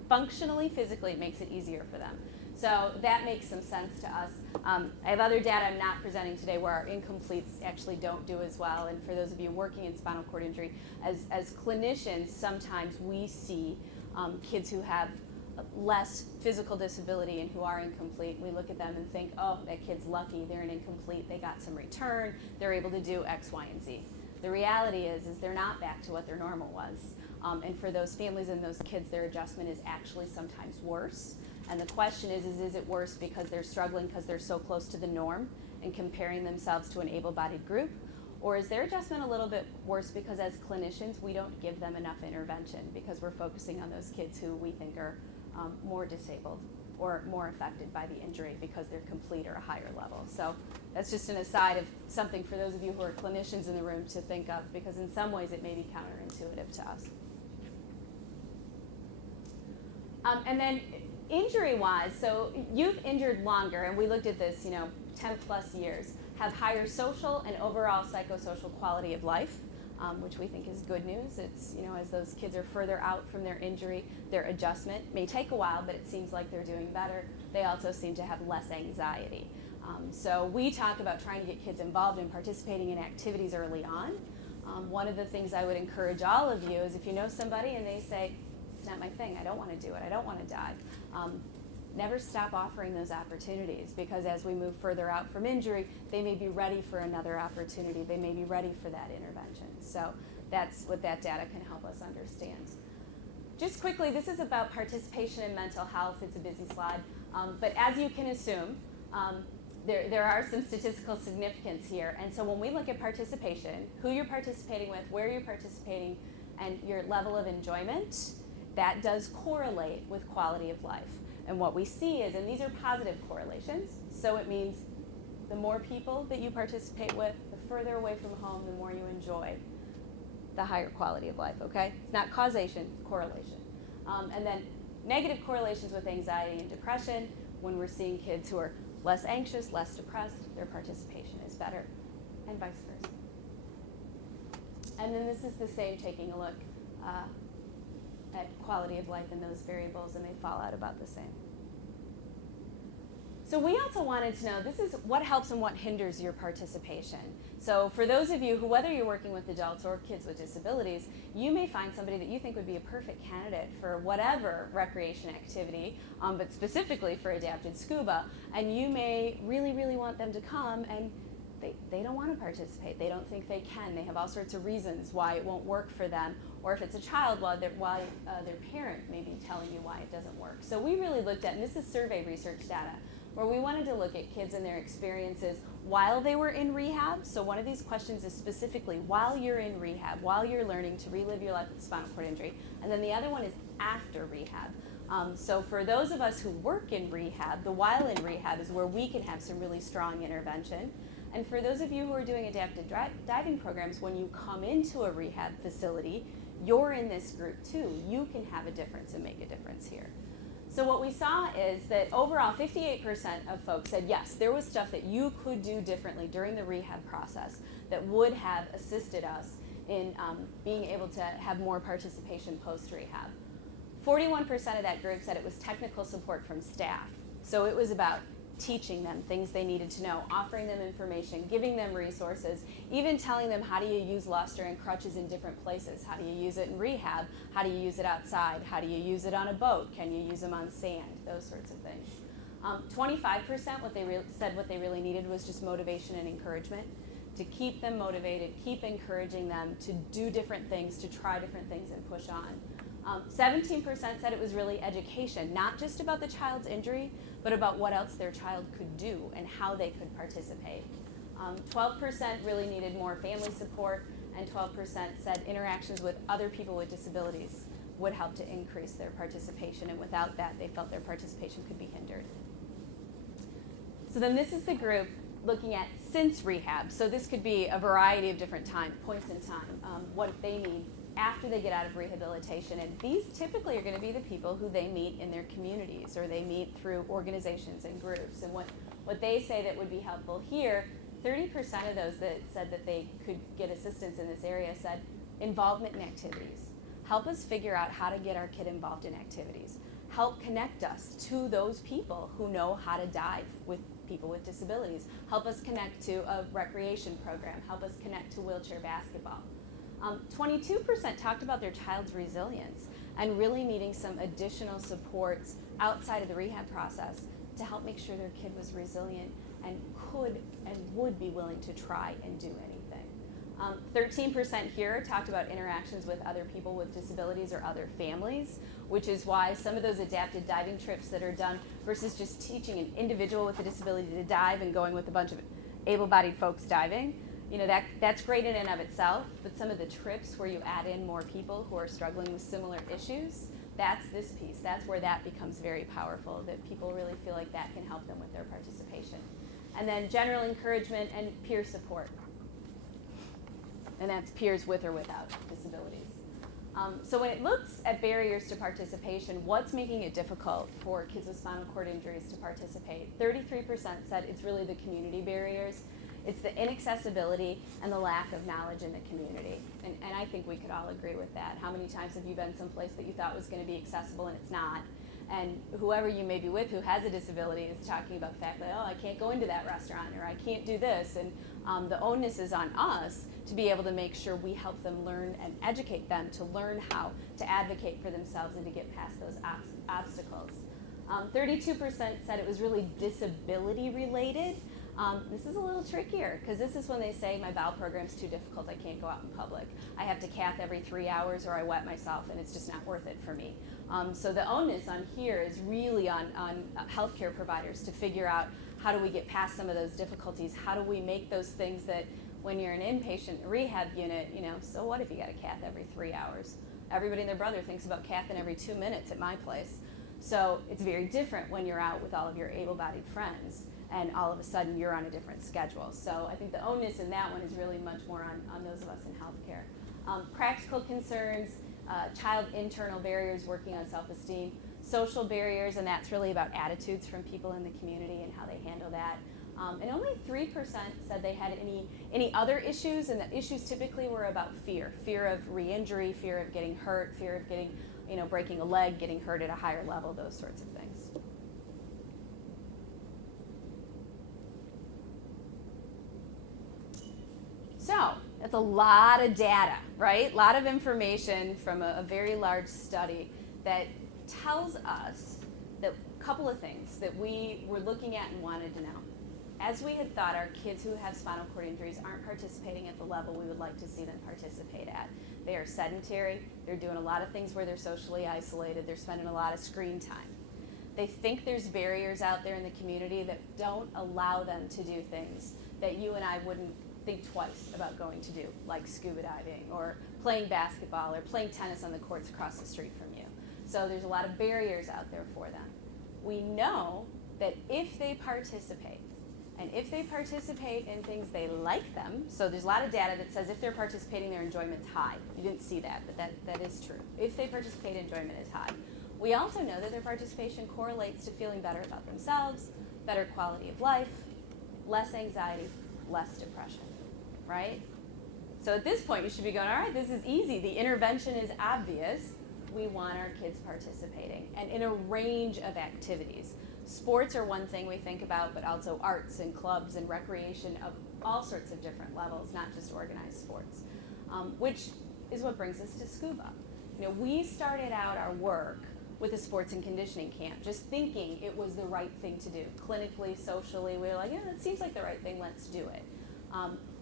Functionally, physically, it makes it easier for them. So that makes some sense to us. I have other data I'm not presenting today where our incompletes actually don't do as well. And for those of you working in spinal cord injury, as clinicians, sometimes we see kids who have less physical disability and who are incomplete. We look at them and think, oh, that kid's lucky, they're an incomplete, they got some return, they're able to do X, Y, and Z. The reality is they're not back to what their normal was. And for those families and those kids, their adjustment is actually sometimes worse. And the question is it worse because they're struggling because they're so close to the norm and comparing themselves to an able-bodied group? Or is their adjustment a little bit worse because as clinicians, we don't give them enough intervention because we're focusing on those kids who we think are more disabled or more affected by the injury because they're complete or a higher level. So that's just an aside of something for those of you who are clinicians in the room to think of, because in some ways it may be counterintuitive to us. And then injury-wise, so youth injured longer, and we looked at this, 10 plus years, have higher social and overall psychosocial quality of life, which we think is good news. It's, as those kids are further out from their injury, their adjustment may take a while, but it seems like they're doing better. They also seem to have less anxiety. So we talk about trying to get kids involved in participating in activities early on. One of the things I would encourage all of you is if you know somebody and they say, it's not my thing, I don't want to do it, I don't want to dive, never stop offering those opportunities, because as we move further out from injury, they may be ready for another opportunity. They may be ready for that intervention. So that's what that data can help us understand. Just quickly, this is about participation in mental health. It's a busy slide. But as you can assume, there are some statistical significance here. And so when we look at participation, who you're participating with, where you're participating, and your level of enjoyment, that does correlate with quality of life. And what we see is, and these are positive correlations, so it means the more people that you participate with, the further away from home, the more you enjoy, the higher quality of life, okay? It's not causation, it's correlation. And then negative correlations with anxiety and depression, when we're seeing kids who are less anxious, less depressed, their participation is better, and vice versa. And then this is the same, taking a look at quality of life and those variables, and they fall out about the same. So we also wanted to know, this is what helps and what hinders your participation. So for those of you who, whether you're working with adults or kids with disabilities, you may find somebody that you think would be a perfect candidate for whatever recreation activity, but specifically for adapted scuba, and you may really, really want them to come, and they don't want to participate. They don't think they can. They have all sorts of reasons why it won't work for them. Or if it's a child, why their parent may be telling you why it doesn't work. So we really looked at, and this is survey research data, where we wanted to look at kids and their experiences while they were in rehab. So one of these questions is specifically while you're in rehab, while you're learning to relive your life with spinal cord injury. And then the other one is after rehab. So for those of us who work in rehab, the while in rehab is where we can have some really strong intervention. And for those of you who are doing adapted diving programs, when you come into a rehab facility, you're in this group too. You can have a difference and make a difference here. So what we saw is that overall 58% of folks said yes, there was stuff that you could do differently during the rehab process that would have assisted us in being able to have more participation post-rehab. 41% of that group said it was technical support from staff. So it was about teaching them things they needed to know, offering them information, giving them resources, even telling them how do you use luster and crutches in different places. How do you use it in rehab? How do you use it outside? How do you use it on a boat? Can you use them on sand? Those sorts of things. 25% said what they really needed was just motivation and encouragement, to keep them motivated, keep encouraging them to do different things, to try different things and push on. 17% said it was really education, not just about the child's injury, but about what else their child could do and how they could participate. 12% really needed more family support, and 12% said interactions with other people with disabilities would help to increase their participation, and without that, they felt their participation could be hindered. So then this is the group looking at since rehab. So this could be a variety of different points in time, what they need after they get out of rehabilitation. And these typically are going to be the people who they meet in their communities, or they meet through organizations and groups. And what they say that would be helpful here, 30% of those that said that they could get assistance in this area said involvement in activities. Help us figure out how to get our kid involved in activities. help connect us to those people who know how to dive with people with disabilities. Help us connect to a recreation program. Help us connect to wheelchair basketball. 22% talked about their child's resilience and really needing some additional supports outside of the rehab process to help make sure their kid was resilient and could and would be willing to try and do anything. 13% here talked about interactions with other people with disabilities or other families, which is why some of those adapted diving trips that are done versus just teaching an individual with a disability to dive and going with a bunch of able-bodied folks diving, you know, that's great in and of itself, but some of the trips where you add in more people who are struggling with similar issues, that's this piece. That's where that becomes very powerful, that people really feel like that can help them with their participation. And then general encouragement and peer support. And that's peers with or without disabilities. So when it looks at barriers to participation, what's making it difficult for kids with spinal cord injuries to participate? 33% said it's really the community barriers. It's the inaccessibility and the lack of knowledge in the community. And I think we could all agree with that. How many times have you been someplace that you thought was going to be accessible and it's not? And whoever you may be with who has a disability is talking about the fact that, oh, I can't go into that restaurant or I can't do this. And the onus is on us to be able to make sure we help them learn and educate them to learn how to advocate for themselves and to get past those obstacles. 32% said it was really disability related. This is a little trickier because this is when they say my bowel program's too difficult, I can't go out in public. I have to cath every 3 hours or I wet myself and it's just not worth it for me. So the onus on here is really on healthcare providers to figure out how do we get past some of those difficulties? How do we make those things that when you're an inpatient rehab unit, you know, so what if you got a cath every 3 hours? Everybody and their brother thinks about cathing every 2 minutes at my place. So it's very different when you're out with all of your able-bodied friends and all of a sudden you're on a different schedule. So I think the onus in that one is really much more on those of us in healthcare. Practical concerns, child internal barriers, working on self-esteem, social barriers, and that's really about attitudes from people in the community and how they handle that. And only 3% said they had any other issues, and the issues typically were about fear of re-injury, fear of getting hurt, fear of getting, you know, breaking a leg, getting hurt at a higher level, those sorts of things. So that's a lot of data, right? A lot of information from a very large study that tells us that a couple of things that we were looking at and wanted to know. As we had thought, our kids who have spinal cord injuries aren't participating at the level we would like to see them participate at. They are sedentary, they're doing a lot of things where they're socially isolated, they're spending a lot of screen time. They think there's barriers out there in the community that don't allow them to do things that you and I wouldn't think twice about going to do, like scuba diving or playing basketball or playing tennis on the courts across the street from you. So there's a lot of barriers out there for them. We know that if they participate, and if they participate in things they like them, so there's a lot of data that says if they're participating, their enjoyment's high. You didn't see that, but that is true. If they participate, enjoyment is high. We also know that their participation correlates to feeling better about themselves, better quality of life, less anxiety, less depression, right? So at this point, you should be going, all right, this is easy. The intervention is obvious. We want our kids participating, and in a range of activities. Sports are one thing we think about, but also arts and clubs and recreation of all sorts of different levels, not just organized sports, which is what brings us to scuba. You know, we started out our work with a sports and conditioning camp, just thinking it was the right thing to do. Clinically, socially, we were like, yeah, that seems like the right thing, let's do it.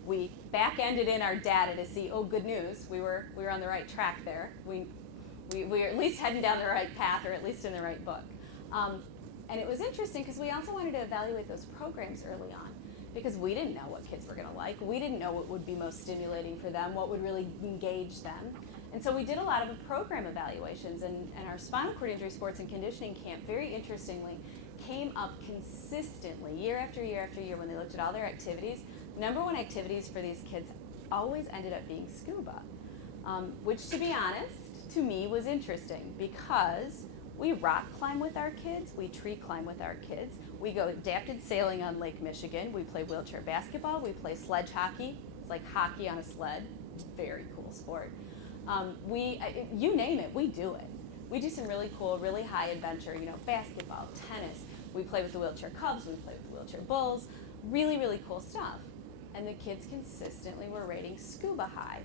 We back-ended in our data to see, oh, good news, we were on the right track there. We were at least heading down the right path, or at least in the right book. And it was interesting because we also wanted to evaluate those programs early on because we didn't know what kids were going to like. We didn't know what would be most stimulating for them, what would really engage them. And so we did a lot of program evaluations, and our spinal cord injury sports and conditioning camp, very interestingly, came up consistently year after year after year when they looked at all their activities. Number one activities for these kids always ended up being scuba, which, to be honest, to me was interesting because we rock climb with our kids, we tree climb with our kids, we go adapted sailing on Lake Michigan, we play wheelchair basketball, we play sledge hockey. It's like hockey on a sled, very cool sport. You name it, we do it. we do some really cool, really high adventure, basketball, tennis. We play with the wheelchair cubs, we play with the wheelchair bulls, really, really cool stuff. And the kids consistently were rating scuba high.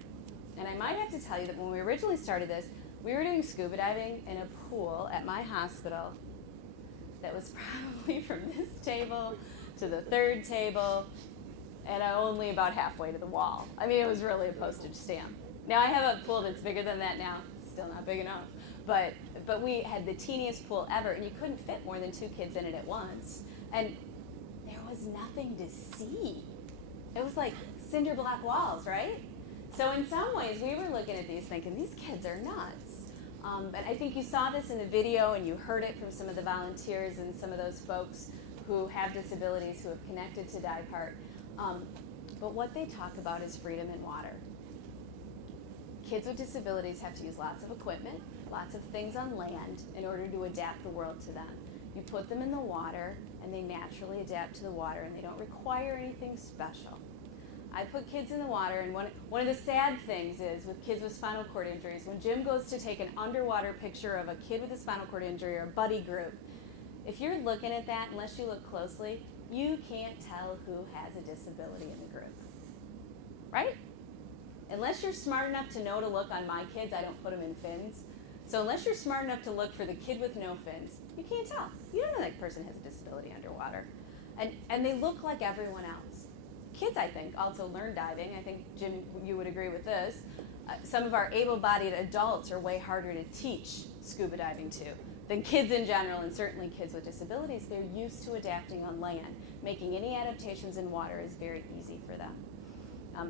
And I might have to tell you that when we originally started this, we were doing scuba diving in a pool at my hospital that was probably from this table to the third table and only about halfway to the wall. I mean, it was really a postage stamp. Now I have a pool that's bigger than that now. It's still not big enough. But we had the teeniest pool ever, and you couldn't fit more than 2 kids in it at once. And there was nothing to see. It was like cinder block walls, right? So in some ways, we were looking at these thinking, these kids are nuts. But I think you saw this in the video, and you heard it from some of the volunteers and some of those folks who have disabilities who have connected to Diveheart. But what they talk about is freedom in water. Kids with disabilities have to use lots of equipment, lots of things on land in order to adapt the world to them. You put them in the water, and they naturally adapt to the water, and they don't require anything special. I put kids in the water, and one of the sad things is with kids with spinal cord injuries, when Jim goes to take an underwater picture of a kid with a spinal cord injury or a buddy group, if you're looking at that, unless you look closely, you can't tell who has a disability in the group, right? Unless you're smart enough to know to look on my kids, I don't put them in fins. So unless you're smart enough to look for the kid with no fins, you can't tell. You don't know that person has a disability underwater. And they look like everyone else. Kids, I think, also learn diving. I think, Jim, you would agree with this. Some of our able-bodied adults are way harder to teach scuba diving to than kids in general, and certainly kids with disabilities. They're used to adapting on land. Making any adaptations in water is very easy for them.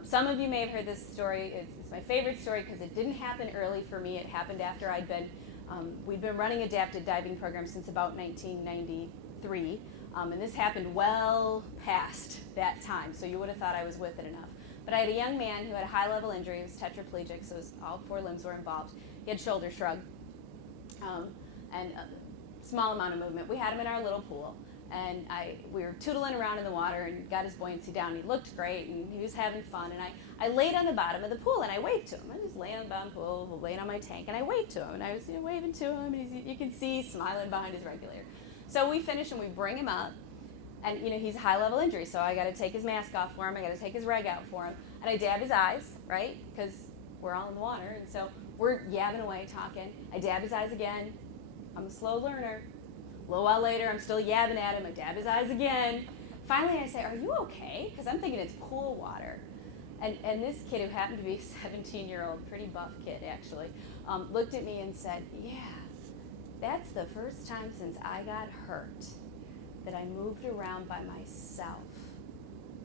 Some of you may have heard this story. It's my favorite story because it didn't happen early for me. It happened after we'd been running adapted diving programs since about 1993. And this happened well past that time, so you would have thought I was with it enough. But I had a young man who had a high-level injury. He was tetraplegic, so all 4 limbs were involved. He had shoulder shrug and a small amount of movement. We had him in our little pool, and we were tootling around in the water and got his buoyancy down. He looked great, and he was having fun. And I laid on the bottom of the pool, and I waved to him. I was laying on the bottom of the pool, laying on my tank, and I waved to him. And I was waving to him, and you can see he's smiling behind his regulator. So we finish, and we bring him up. And he's a high-level injury, so I got to take his mask off for him. I got to take his reg out for him, and I dab his eyes, right? Because we're all in the water, and so we're yabbing away, talking. I dab his eyes again. I'm a slow learner. A little while later, I'm still yabbing at him. I dab his eyes again. Finally, I say, "Are you okay?" Because I'm thinking it's pool water. And this kid, who happened to be a 17-year-old, pretty buff kid actually, looked at me and said, "Yeah, that's the first time since I got hurt that I moved around by myself.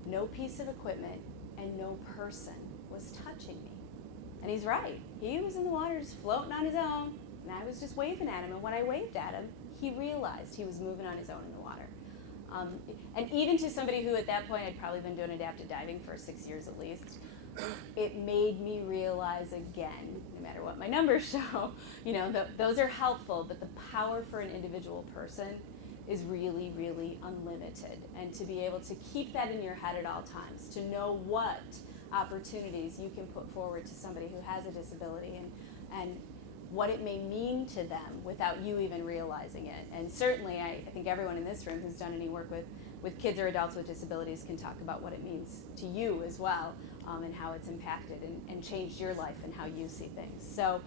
No piece of equipment and no person was touching me." And he's right. He was in the water just floating on his own, and I was just waving at him. And when I waved at him, he realized he was moving on his own in the water. And even to somebody who at that point had probably been doing adaptive diving for 6 years at least, it made me realize again, no matter what my numbers show, those are helpful, but the power for an individual person is really, really unlimited. And to be able to keep that in your head at all times, to know what opportunities you can put forward to somebody who has a disability and what it may mean to them without you even realizing it. And certainly, I think everyone in this room who's done any work with kids or adults with disabilities can talk about what it means to you as well, and how it's impacted and changed your life and how you see things. So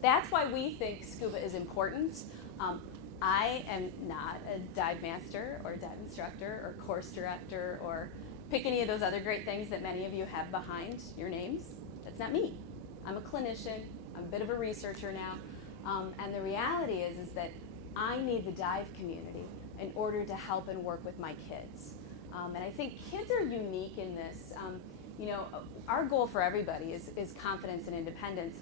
that's why we think scuba is important. I am not a dive master or dive instructor or course director or pick any of those other great things that many of you have behind your names. That's not me. I'm a clinician. I'm a bit of a researcher now. And the reality is that I need the dive community in order to help and work with my kids. And I think kids are unique in this. Our goal for everybody is confidence and independence.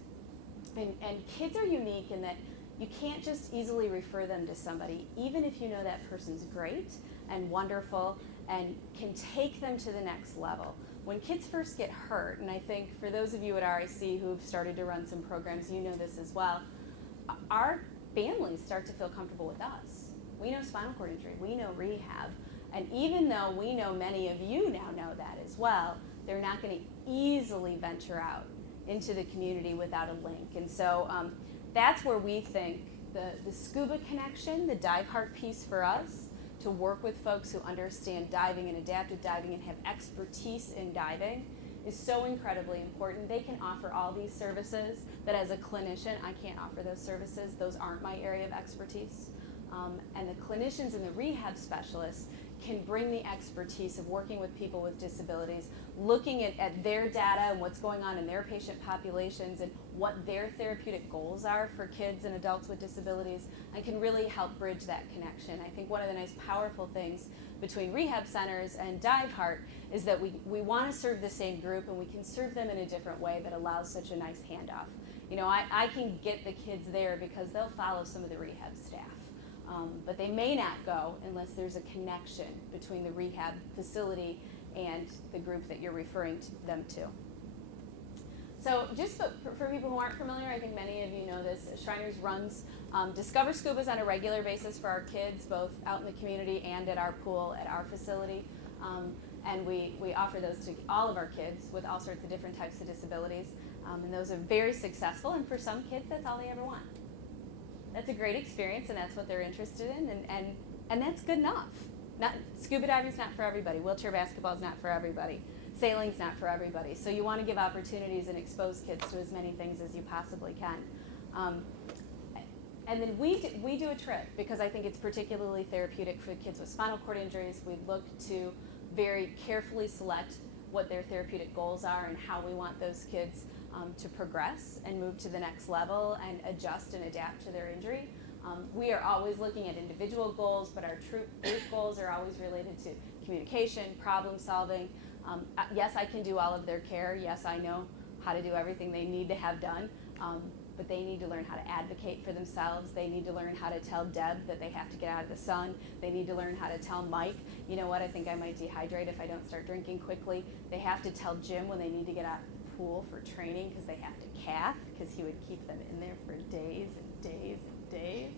And kids are unique in that you can't just easily refer them to somebody, even if you know that person's great and wonderful and can take them to the next level. When kids first get hurt, and I think for those of you at RIC who've started to run some programs, you know this as well, our families start to feel comfortable with us. We know spinal cord injury, we know rehab, and even though we know many of you now know that as well, they're not going to easily venture out into the community without a link. And so that's where we think the scuba connection, the Diveheart piece for us, to work with folks who understand diving and adaptive diving and have expertise in diving, is so incredibly important. They can offer all these services that as a clinician, I can't offer those services. Those aren't my area of expertise. And the clinicians and the rehab specialists can bring the expertise of working with people with disabilities, looking at their data and what's going on in their patient populations and what their therapeutic goals are for kids and adults with disabilities, and can really help bridge that connection. I think one of the nice powerful things between rehab centers and Diveheart is that we want to serve the same group, and we can serve them in a different way that allows such a nice handoff. You know, I can get the kids there because they'll follow some of the rehab staff. But they may not go unless there's a connection between the rehab facility and the group that you're referring them to. So just for people who aren't familiar, I think many of you know this, Shriners runs Discover Scubas on a regular basis for our kids, both out in the community and at our pool at our facility. And we offer those to all of our kids with all sorts of different types of disabilities. And those are very successful, and for some kids, that's all they ever want. That's a great experience, and that's what they're interested in, and that's good enough. Scuba diving's not for everybody. Wheelchair basketball's not for everybody. Sailing's not for everybody. So you want to give opportunities and expose kids to as many things as you possibly can. And then we do a trip because I think it's particularly therapeutic for kids with spinal cord injuries. We look to very carefully select what their therapeutic goals are and how we want those kids to progress and move to the next level and adjust and adapt to their injury. We are always looking at individual goals, but our group goals are always related to communication, problem solving. Yes, I can do all of their care. Yes, I know how to do everything they need to have done, but they need to learn how to advocate for themselves. They need to learn how to tell Deb that they have to get out of the sun. They need to learn how to tell Mike, you know what, I think I might dehydrate if I don't start drinking quickly. They have to tell Jim when they need to get out of the pool for training because they have to calf, because he would keep them in there for days and days and days.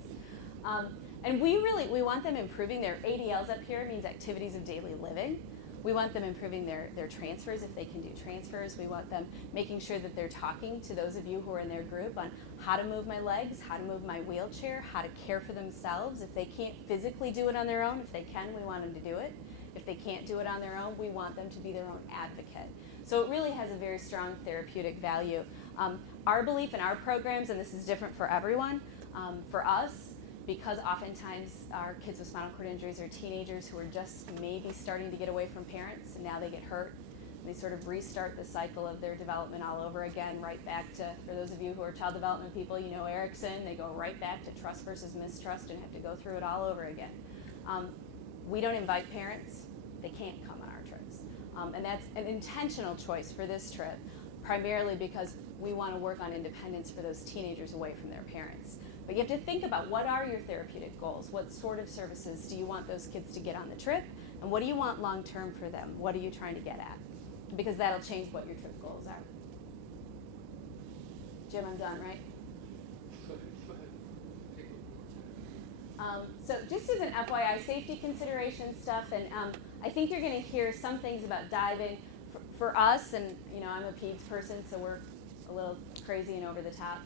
And we want them improving their ADLs up here, means activities of daily living. We want them improving their transfers if they can do transfers. We want them making sure that they're talking to those of you who are in their group on how to move my legs, how to move my wheelchair, how to care for themselves. If they can't physically do it on their own, if they can, we want them to do it. If they can't do it on their own, we want them to be their own advocate. So it really has a very strong therapeutic value. Our belief in our programs, and this is different for everyone, for us, because oftentimes our kids with spinal cord injuries are teenagers who are just maybe starting to get away from parents, and now they get hurt. They sort of restart the cycle of their development all over again, right back to, for those of you who are child development people, you know Erickson, they go right back to trust versus mistrust and have to go through it all over again. We don't invite parents. They can't come on our trips. And that's an intentional choice for this trip, primarily because we want to work on independence for those teenagers away from their parents. But you have to think about, what are your therapeutic goals? What sort of services do you want those kids to get on the trip? And what do you want long term for them? What are you trying to get at? Because that'll change what your trip goals are. Jim, I'm done, right? So just as an FYI, safety consideration stuff, and I think you're going to hear some things about diving. For us, and you know, I'm a peds person, so we're a little crazy and over the top.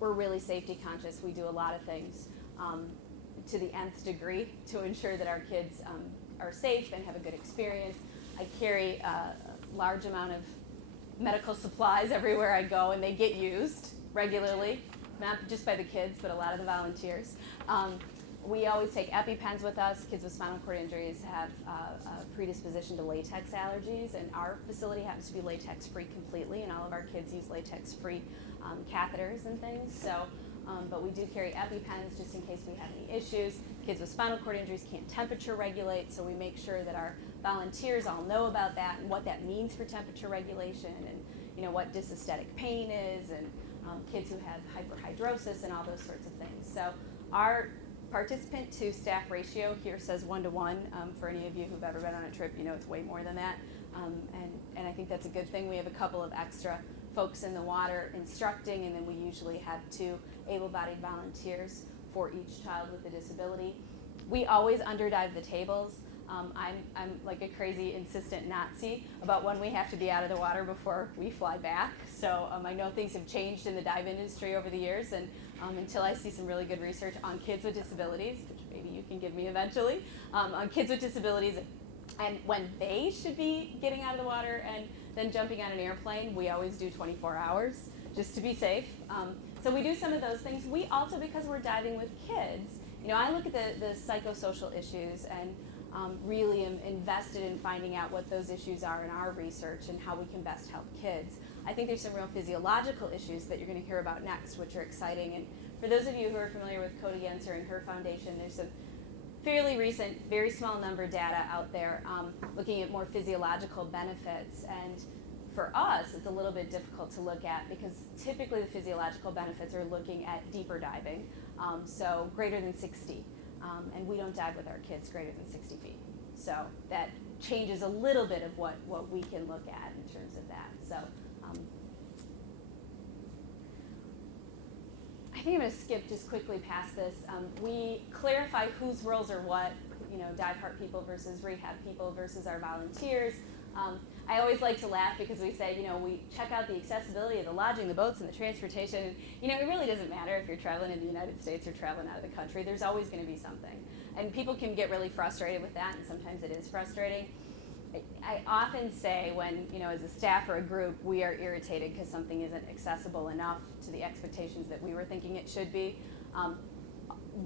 We're really safety conscious. We do a lot of things to the nth degree to ensure that our kids are safe and have a good experience. I carry a large amount of medical supplies everywhere I go, and they get used regularly, not just by the kids, but a lot of the volunteers. We always take EpiPens with us. Kids with spinal cord injuries have a predisposition to latex allergies, and our facility happens to be latex-free completely, and all of our kids use latex-free catheters and things. So, but we do carry EpiPens just in case we have any issues. Kids with spinal cord injuries can't temperature regulate, so we make sure that our volunteers all know about that and what that means for temperature regulation, and you know what dysesthetic pain is, and kids who have hyperhidrosis and all those sorts of things. So our participant to staff ratio here says 1-to-1. For any of you who've ever been on a trip, you know it's way more than that. And I think that's a good thing. We have a couple of extra folks in the water instructing, and then we usually have 2 able-bodied volunteers for each child with a disability. We always underdive the tables. I'm like a crazy insistent Nazi about when we have to be out of the water before we fly back. So I know things have changed in the dive industry over the years, and until I see some really good research on kids with disabilities, which maybe you can give me eventually, on kids with disabilities and when they should be getting out of the water and then jumping on an airplane, we always do 24 hours just to be safe. So we do some of those things. We also, because we're diving with kids, I look at the psychosocial issues and really am invested in finding out what those issues are in our research and how we can best help kids. I think there's some real physiological issues that you're going to hear about next, which are exciting. And for those of you who are familiar with Cody Yenser and her foundation, there's some fairly recent, very small number data out there looking at more physiological benefits. And for us, it's a little bit difficult to look at because typically the physiological benefits are looking at deeper diving, so greater than 60. And we don't dive with our kids greater than 60 feet. So that changes a little bit of what we can look at in terms of that. So I think I'm going to skip just quickly past this. We clarify whose roles are what, Diveheart people versus rehab people versus our volunteers. I always like to laugh because we say, we check out the accessibility of the lodging, the boats, and the transportation. It really doesn't matter if you're traveling in the United States or traveling out of the country. There's always going to be something. And people can get really frustrated with that, and sometimes it is frustrating. I often say when, as a staff or a group, we are irritated because something isn't accessible enough to the expectations that we were thinking it should be.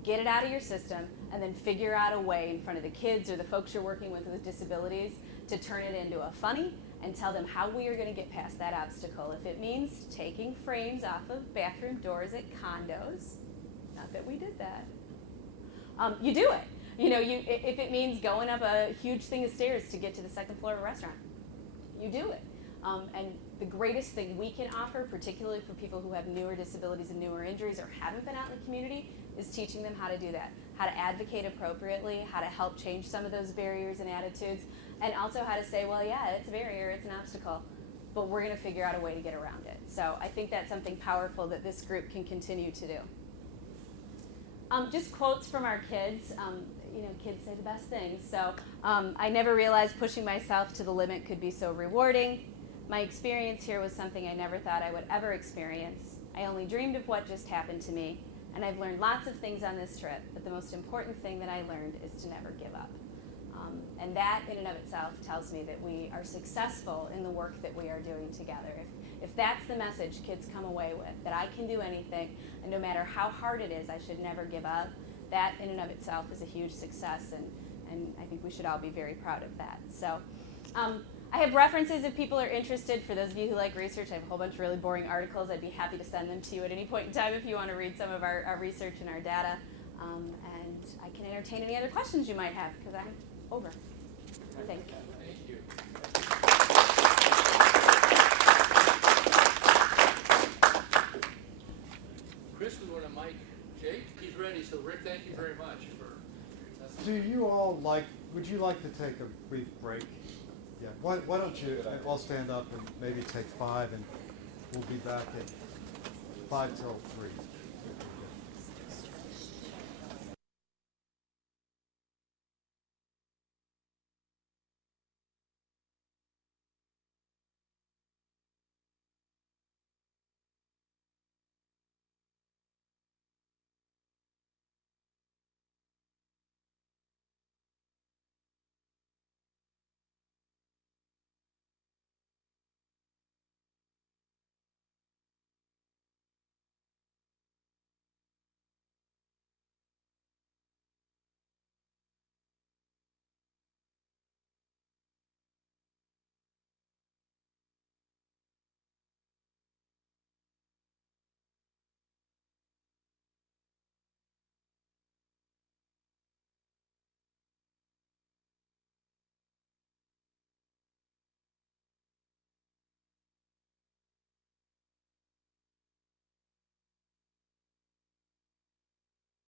Get it out of your system and then figure out a way in front of the kids or the folks you're working with disabilities to turn it into a funny and tell them how we are going to get past that obstacle. If it means taking frames off of bathroom doors at condos, not that we did that, you do it. If it means going up a huge thing of stairs to get to the second floor of a restaurant, you do it. And the greatest thing we can offer, particularly for people who have newer disabilities and newer injuries or haven't been out in the community, is teaching them how to do that, how to advocate appropriately, how to help change some of those barriers and attitudes, and also how to say, well, yeah, it's a barrier, it's an obstacle, but we're going to figure out a way to get around it. So I think that's something powerful that this group can continue to do. Just quotes from our kids. Kids say the best things. So I never realized pushing myself to the limit could be so rewarding. My experience here was something I never thought I would ever experience. I only dreamed of what just happened to me, and I've learned lots of things on this trip, but the most important thing that I learned is to never give up. And that in and of itself tells me that we are successful in the work that we are doing together. If that's the message kids come away with, that I can do anything, and no matter how hard it is, I should never give up, that in and of itself is a huge success, and I think we should all be very proud of that. So I have references if people are interested. For those of you who like research, I have a whole bunch of really boring articles. I'd be happy to send them to you at any point in time if you want to read some of our research and our data. And I can entertain any other questions you might have, because I'm over. Thank you. Thank you. Chris, we want to mic Jake. He's ready. So Rick, thank you very much for your testimony. Do you all would you like to take a brief break? Yeah, why don't you all stand up and maybe take 5, and we'll be back at 5 till 3.